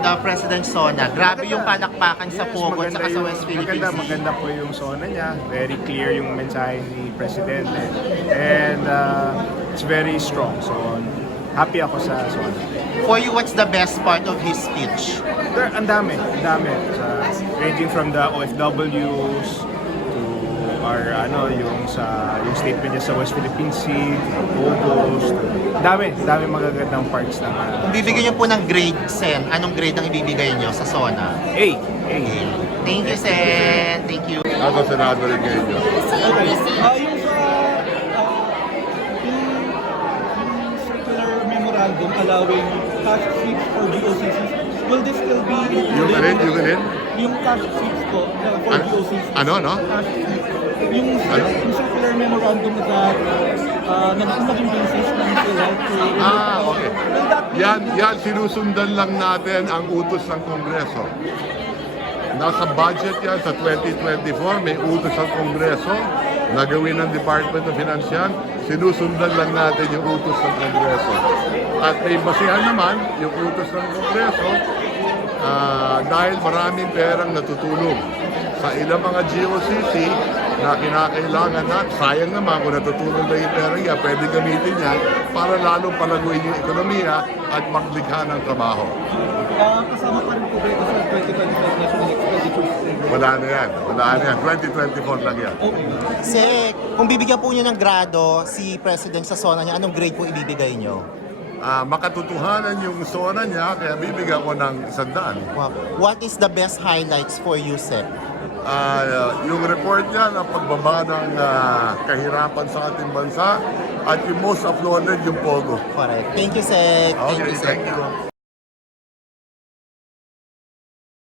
the President Sona. Grabe yung palakpakan sa Pogo at saka sa West Philippine Sea. Maganda po yung Sona niya. Very clear yung mensahe ni Presidente. And it's very strong. So, happy ako sa Sona. For you, what's the best part of his speech? Ang dami. Ranging from the OFWs, or yung statement niya sa West Philippine Sea, Pogos, dami magagandang parts na. Kung bibigyan niyo po ng grade, Sen, anong grade ang ibibigay niyo sa Sona? A. Thank you, Sen. Thank you. Ako, Senador Regueño. Yung circular memorandum allowing cash sweeps for GOCCs, will this still be Yung alin? Yung cash sweeps po for GOCCs? Ano? Cash sweeps. Yung circular memorandum that naging basis ng PhilHealth to... Okay. Will that be... Yan, sinusundan lang natin ang utos ng Kongreso. Nasa budget yan sa 2024, may utos ng Kongreso na gawin ng Department of Finance yan. Sinusundan lang natin yung utos ng Kongreso. At may basihan naman yung utos ng Kongreso dahil maraming perang natutulog sa ilang mga GOCC na kinakailangan na, sayang naman kung natutulog na yung pera niya, pwede gamitin niya para lalong palaguin yung ekonomiya at maglikha ng trabaho. Kasama pa rin po ba ito sa 2025 National Expenditures? Wala na yan. 2024 lang yan. Sek, kung bibigyan po niyo ng grado si President sa Sona niya, anong grade po ibibigay niyo? Makatotohanan yung Sona niya, kaya bibigyan ko ng 100. Wow. What is the best highlights for you, Sek? Yung report niya ng pagbaba ng kahirapan sa ating bansa at yung most uploaded yung Pogo. Correct. Thank you, Sek. Okay, thank you.